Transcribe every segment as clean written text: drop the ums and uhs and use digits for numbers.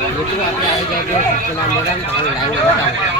જેટલું આપણે આવી જાય કે પેલા મેળાને તમે લાઈવ બતાવો.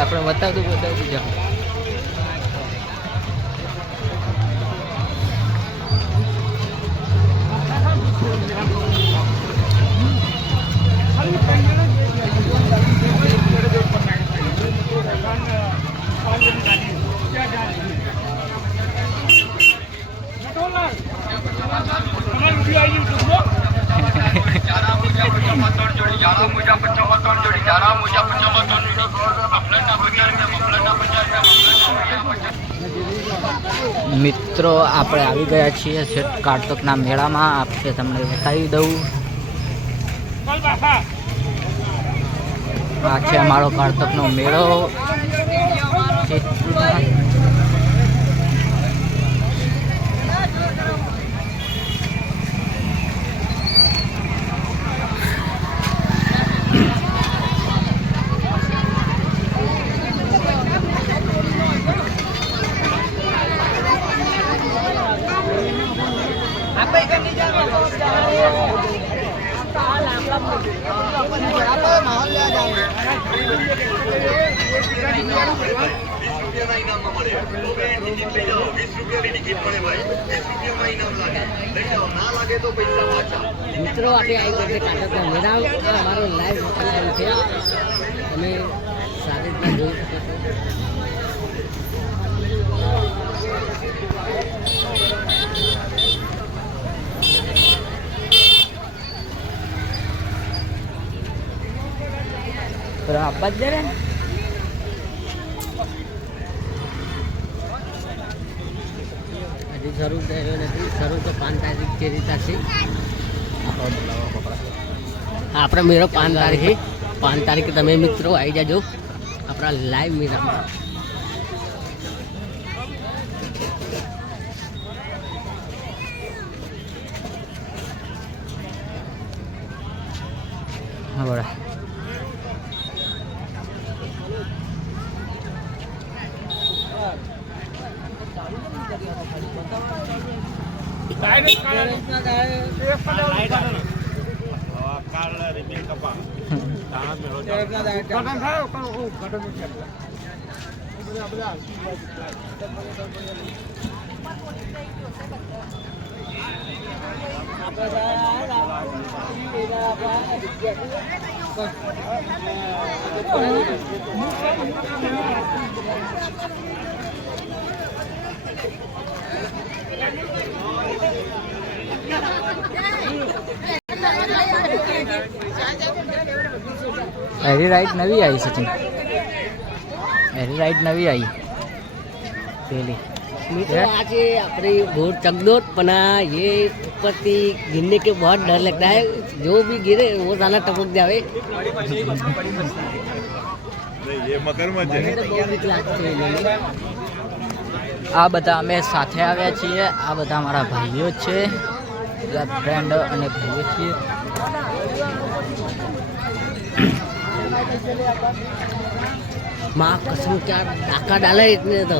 આપણે બતાવતું જાઓ. મિત્રો આપણે આવી ગયા છીએ છેક કારતકના મેળામાં. આપણે તમને બતાવી દઉં, આ છે અમારો કારતકનો મેળો. મિત્રો આપણે આવી ગયા કારતકના મેળા. અમારો લાઈવ બતાવ્યું છે, તમે સારી રીતના જોઈ શકો છો. આબાદ જરે હજી શરૂ થયો નથી. શરૂ તો 5 તારીખ જે રીતે છે. આપણે મેળો 5 તારીખે 5 તારીખે તમે મિત્રો આવી જાજો આપણા લાઈવ મેળામાં. હા બરાબર. एरी राइड नवी आई सचिन, एरी राइड नवी आई पहली आज अपनी बहुत चकदोड़ पना। ये ऊपर से गिरने के बहुत डर लगता है, जो भी गिरे वो साला टपक जावे। ये मगरमच्छ आ बता अमे साथे आव्या छीए। आ बता हमारा भाईओ छे, फ्रेंड अने भाईओ छीए। माँ कसम क्या डाका डाला है इतने, तो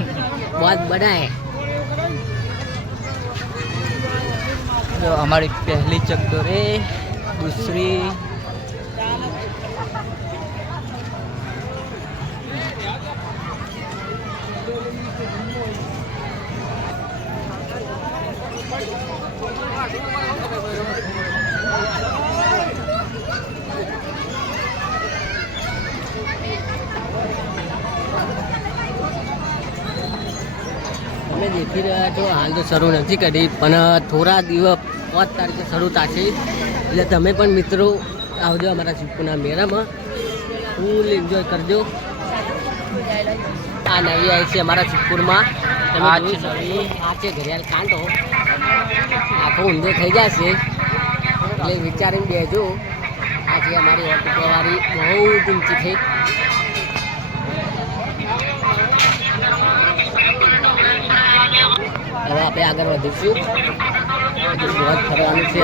बहुत बड़ा है। जो हमारी पहली चकदोड़ है, दूसरी દેખી રહ્યા છો હાલ તો શરૂ નથી કરી, પણ થોડા દિવસ 5 તારીખે શરૂ થશે. એટલે તમે પણ મિત્રો આવજો અમારા સિદ્ધપુરના મેળામાં, ફૂલ એન્જોય કરજો. આ નવી આવી છે અમારા સિદ્ધપુરમાં, તમે આ છે ઘડિયાળ કાંટો, આખો ઊંધો થઈ જશે એટલે વિચારીને બેજો. આ છે અમારી ઓટોવાળી, બહુ જ ઊંચી છે. હવે આપણે આગળ વધીશું, બહુ ફરવાનું છે.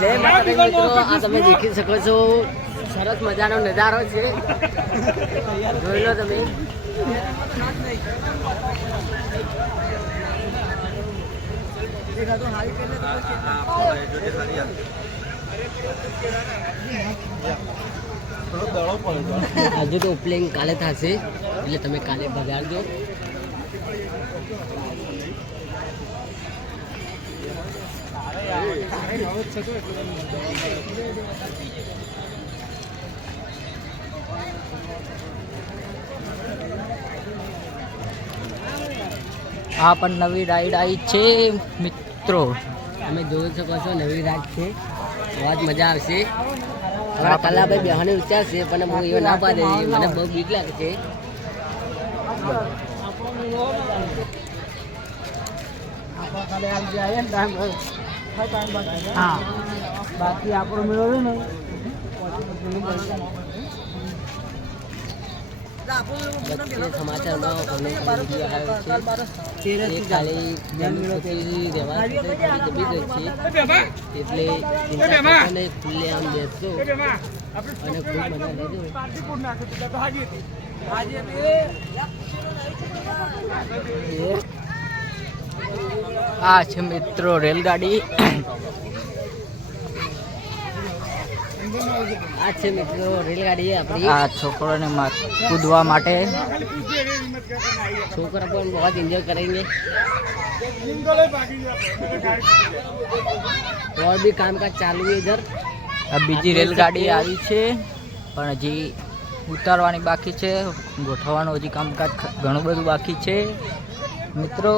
જય માતાજી મિત્રો, આ તમે દેખી શકો છો, સરસ મજાનો નજારો છે, જોઈ લો તમે. હજુ તો ઓપનિંગ કાલે થશે એટલે તમે કાલે બગાડજો. આ પણ નવી રાઈડ આવી છે મિત્રો, તમે જોઈ શકો છો, નવી રાત છે, બહુ જ મજા આવશે. કલાભાઈ બેહાને વિચારશે પણ હું એ ના પાડે, મને બહુ બીક લાગે છે. હા બાકી આપણો મેળો ને સમાચારમાં ખાલી એટલે ખુલ્લે આમ બેસજો અને ખૂબ મજા લેજો. આ છે મિત્રો રેલગાડી, આ છે મિત્રો રેલગાડી આપણી. આ છોકરોને કૂદવા માટે, છોકરા પણ બહુ એન્જॉय करेंगे. और भी कामकाज चालू है इधर. આ બીજી રેલગાડી આવી છે પણ હજી ઉતારવાની બાકી છે, ગોઠવવાનું હજી કામકાજ ઘણું બધું બાકી છે મિત્રો.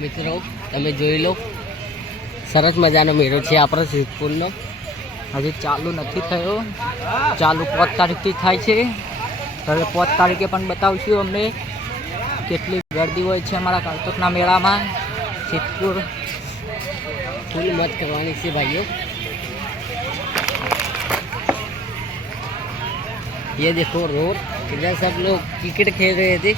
મિત્રો તમે જોઈ લો, સરસ મજાનો મેળો છે આપણો સિદ્ધપુરનો. હજી ચાલુ નથી થયો, ચાલુ 5 તારીખથી થાય છે. હવે 5 તારીખે પણ બતાવશું અમને કેટલી ગરદી હોય છે અમારા કારતકના મેળામાં. સિદ્ધપુર ફૂલ મત કરવાની છે ભાઈઓ. ये देखो रोड, इधर सब लोग क्रिकेट खेल रहे थे.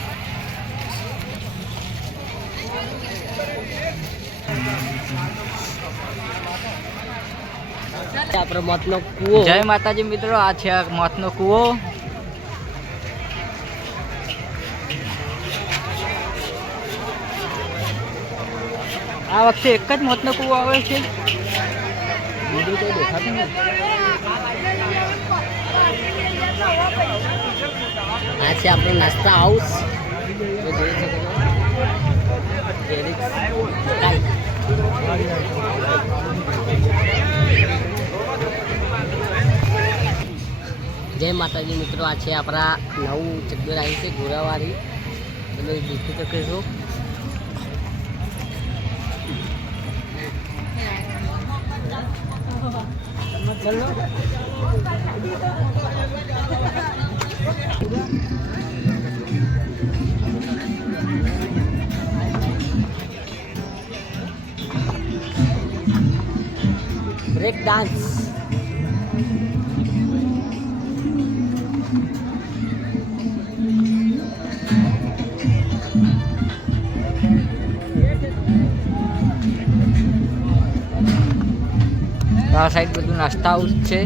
આપણે મોતનો કૂવો. જય માતાજી મિત્રો, આ છે મોતનો કૂવો. આ વખતે એક જ મોતનો કૂવો આવે છે, બીજું કોઈ દેખાતું નથી. આ છે આપણો નાસ્તા હાઉસ. જય માતાજી મિત્રો, આ છે આપણા નવું ચકડોળ આવી છે ઘોડાવાળી, તમે દેખી શકો છો. Break dance. આ સાઈડ બધું નાસ્તા હાઉસ છે.